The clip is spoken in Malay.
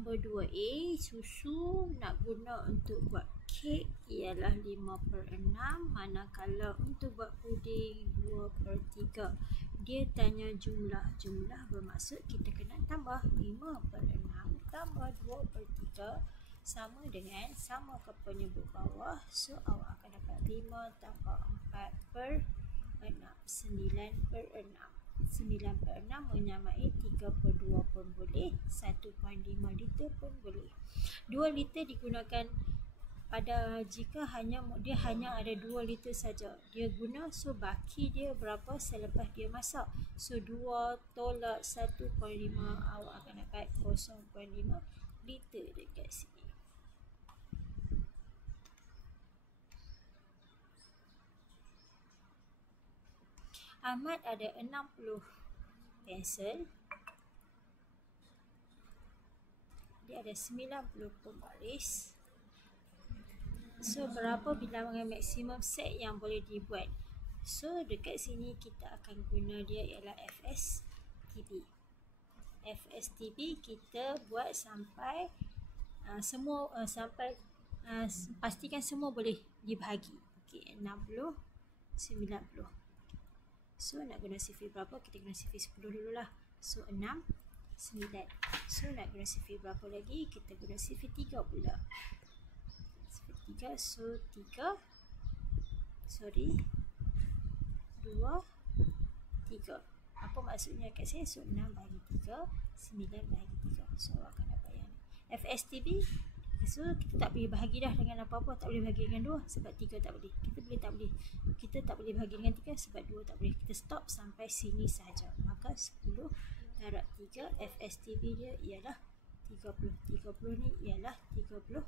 nombor 2A, susu nak guna untuk buat kek ialah 5/6, manakala untuk buat puding 2/3. Dia tanya jumlah bermaksud kita kena tambah 5/6 tambah 2/3 sama dengan sama ke penyebut bawah. So awak akan dapat 5 tambah 4/6, 9/6. 9/6 menyamai 3/2 pun boleh, 1.5 liter pun boleh. 2 liter digunakan pada jika dia hanya ada 2 liter saja dia guna, so baki dia berapa selepas dia masak. So 2 tolak 1.5, awak akan dapat 0.5 liter dekat sini. Ahmad ada 60 pensel. Dia ada 90 pembaris. So berapa bilangan maksimum set yang boleh dibuat? So dekat sini kita akan guna dia ialah FSTB. FSTB kita buat sampai pastikan semua boleh dibahagi. Okey, 60, 90. So nak guna sifir berapa? Kita guna sifir 10 dululah. So 6, 9. So nak guna sifir berapa lagi? Kita guna sifir 3 pula. Sifir 3, so 3. 2, 3. Apa maksudnya kat sini? So 6 bahagi 3, 9 bahagi 3. So akan dapat yang FSTB. So kita tak boleh bahagi dah dengan apa-apa. Tak boleh bahagi dengan 2 sebab 3 tak boleh. Kita tak boleh bahagi dengan 3 sebab 2 tak boleh. Kita stop sampai sini saja. Maka 10 darab 3, FSTB dia ialah 30. 30 ni ialah 30